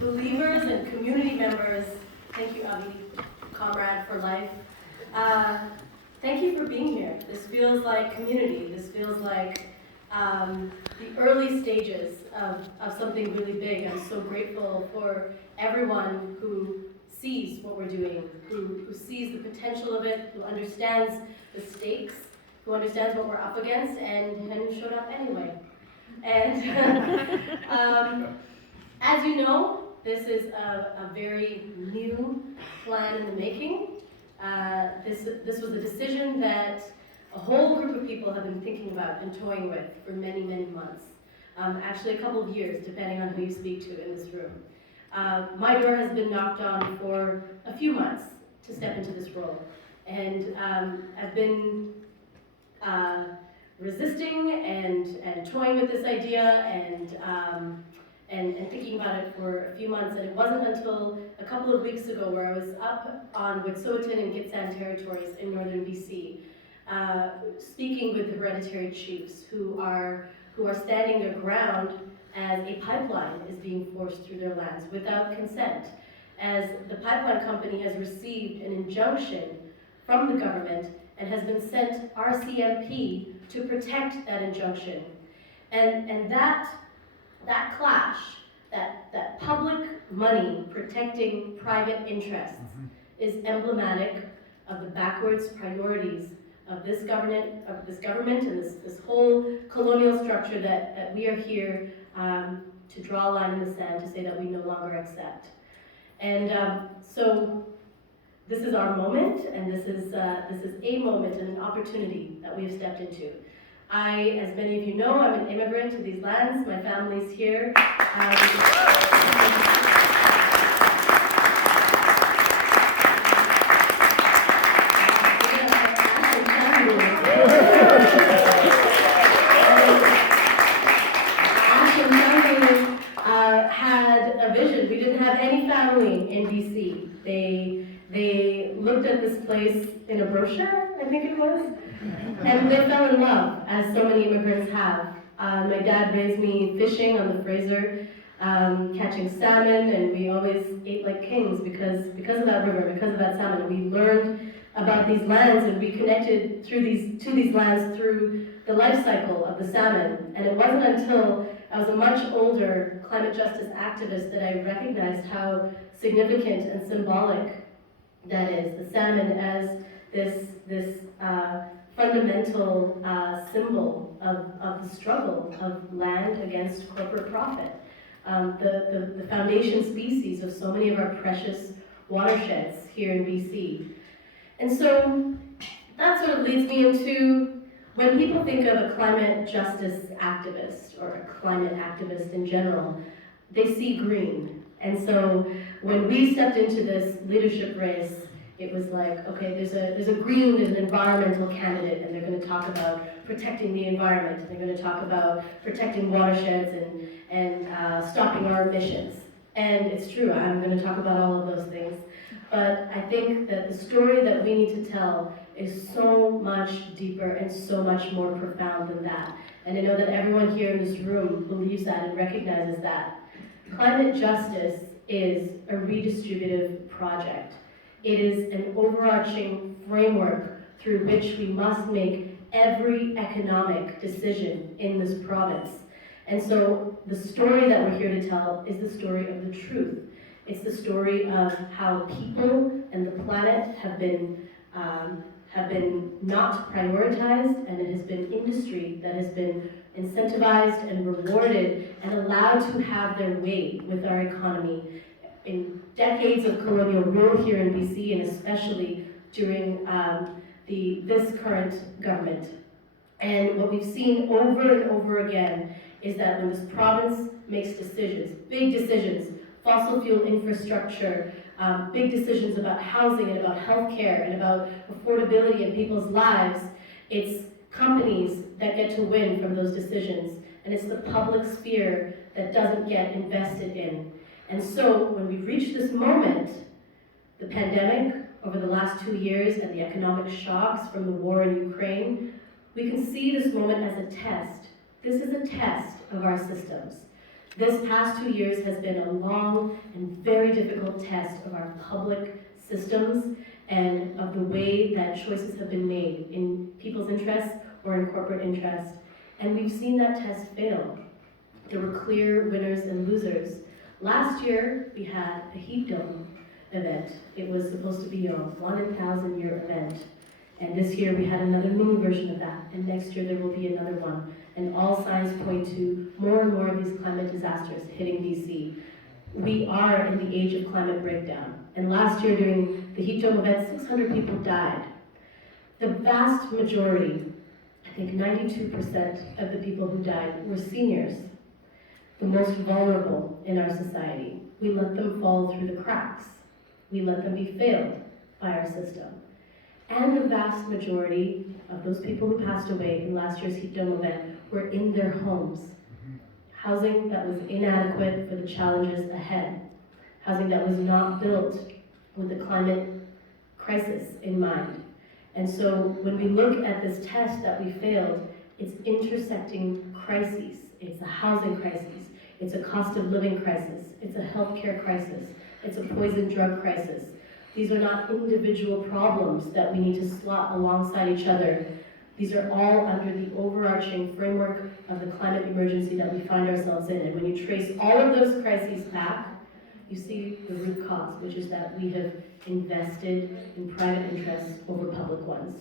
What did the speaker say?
believers and community members, thank you, Avi, comrade for life. Thank you for being here. This feels like community. This feels like the early stages of something really big. I'm so grateful for everyone who sees what we're doing, who sees the potential of it, who understands the stakes, who understands what we're up against, and who showed up anyway. And as you know, this is a very new plan in the making. This was a decision that a whole group of people have been thinking about and toying with for many, many months. Actually, a couple of years, depending on who you speak to in this room. My door has been knocked on for a few months to step into this role. And I've been resisting and toying with this idea and thinking about it for a few months. And it wasn't until a couple of weeks ago where I was up on Wet'suwet'en and Gitxsan territories in northern BC, speaking with the hereditary chiefs who are standing their ground as a pipeline is being forced through their lands without consent, as the pipeline company has received an injunction from the government and has been sent RCMP to protect that injunction. And that clash, that public money protecting private interests is emblematic of the backwards priorities of this government and this whole colonial structure that we are here to draw a line in the sand to say that we no longer accept. And so this is our moment, and this is a moment and an opportunity that we have stepped into. I, as many of you know, I'm an immigrant to these lands. My family's here. Had a vision. We didn't have any family in BC. They looked at this place in a brochure, I think it was, and they fell in love, as so many immigrants have. My dad raised me fishing on the Fraser, catching salmon, and we always ate like kings because of that river, because of that salmon. We learned about these lands, and we connected to these lands through the life cycle of the salmon. And it wasn't until I was a much older climate justice activist that I recognized how significant and symbolic that is. The salmon as this fundamental symbol of the struggle of land against corporate profit. The foundation species of so many of our precious watersheds here in BC. And so that sort of leads me into, when people think of a climate justice activist or a climate activist in general, they see green. And so when we stepped into this leadership race, it was like, okay, there's a green, there's an environmental candidate, and they're going to talk about protecting the environment, and they're going to talk about protecting watersheds and stopping our emissions. And it's true, I'm going to talk about all of those things. But I think that the story that we need to tell is so much deeper and so much more profound than that. And I know that everyone here in this room believes that and recognizes that. Climate justice is a redistributive project. It is an overarching framework through which we must make every economic decision in this province. And so the story that we're here to tell is the story of the truth. It's the story of how people and the planet have been not prioritized, and it has been industry that has been incentivized and rewarded and allowed to have their way with our economy in decades of colonial rule here in BC, and especially during this current government. And what we've seen over and over again is that when this province makes decisions, big decisions, fossil fuel infrastructure, big decisions about housing and about healthcare and about affordability in people's lives, it's companies that get to win from those decisions, and it's the public sphere that doesn't get invested in. And so when we reach this moment, the pandemic over the last 2 years and the economic shocks from the war in Ukraine, we can see this moment as a test. This is a test of our systems. This past 2 years has been a long and very difficult test of our public systems and of the way that choices have been made in people's interests or in corporate interest. And we've seen that test fail. There were clear winners and losers. Last year, we had a heat dome event. It was supposed to be a 1 in 1,000 year event. And this year we had another mini version of that, and next year there will be another one. And all signs point to more and more of these climate disasters hitting DC. We are in the age of climate breakdown. And last year during the heat dome event, 600 people died. The vast majority, I think 92% of the people who died were seniors, the most vulnerable in our society. We let them fall through the cracks. We let them be failed by our system. And the vast majority of those people who passed away in last year's heat dome event were in their homes. Housing that was inadequate for the challenges ahead. Housing that was not built with the climate crisis in mind. And so when we look at this test that we failed, it's intersecting crises. It's a housing crisis. It's a cost of living crisis. It's a healthcare crisis. It's a poison drug crisis. These are not individual problems that we need to slot alongside each other. These are all under the overarching framework of the climate emergency that we find ourselves in. And when you trace all of those crises back, you see the root cause, which is that we have invested in private interests over public ones.